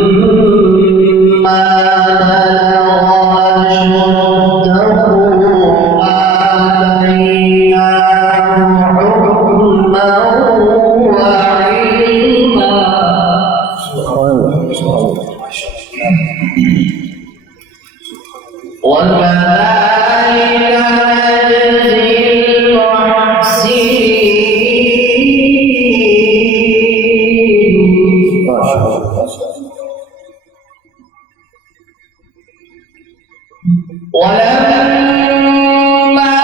ولما بلغ أشده آتيناه حكما وعلما وكذلك نجزي المحسنين ولما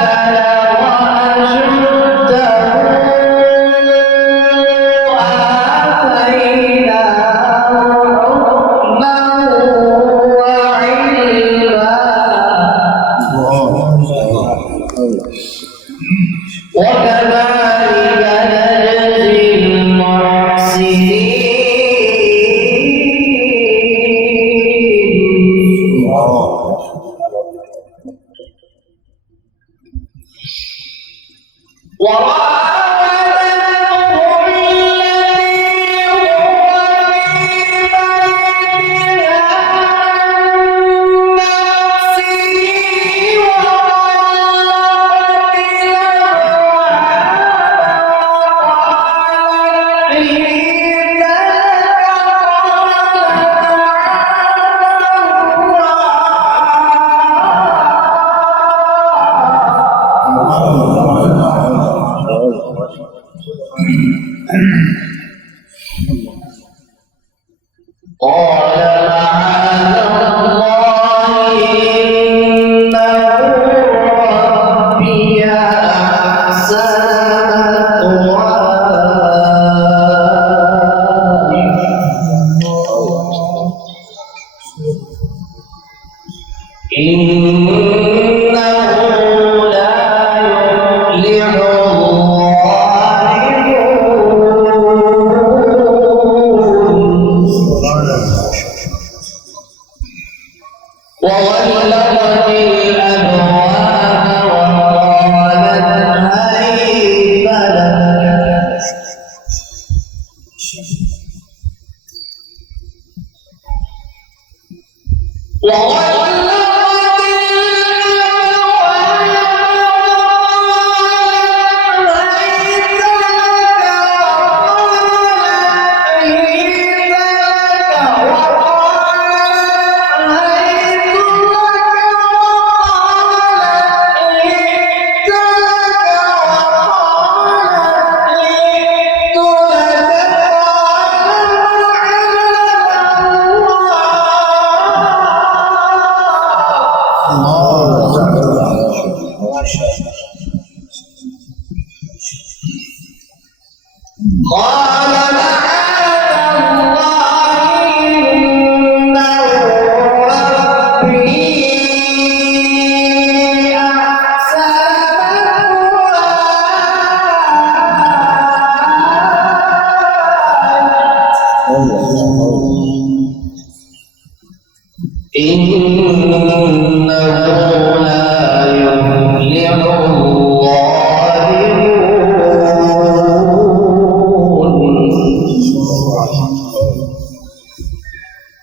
بلغ أشده آتيناه حكما وعلما وكذلك نجزي المحسنين وراودته التي هو في بيتها عن نفسه وغلقت الأبواب وقالت حيث قال معاذ الله إنه ربي أحسن مثواي إنه لا يفلح وغلقت الأبواب وقالت هيت لك قال معاذ الله إنه ربي أحسن مثواي إنه لا يفلح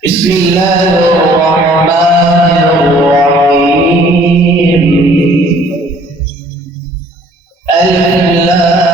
بسم الله الرحمن الرحيم ألف لام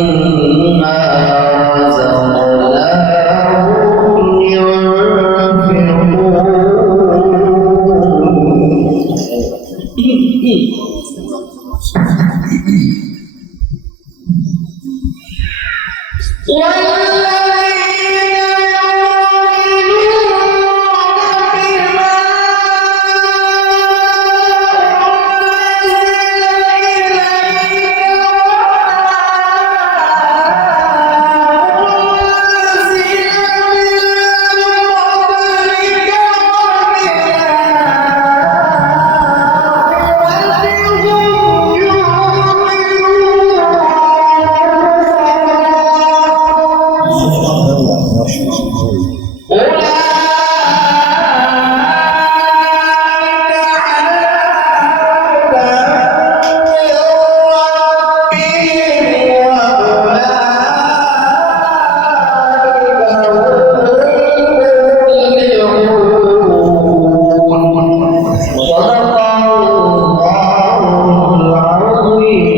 ومما رزقناهم صدق الله العظيم.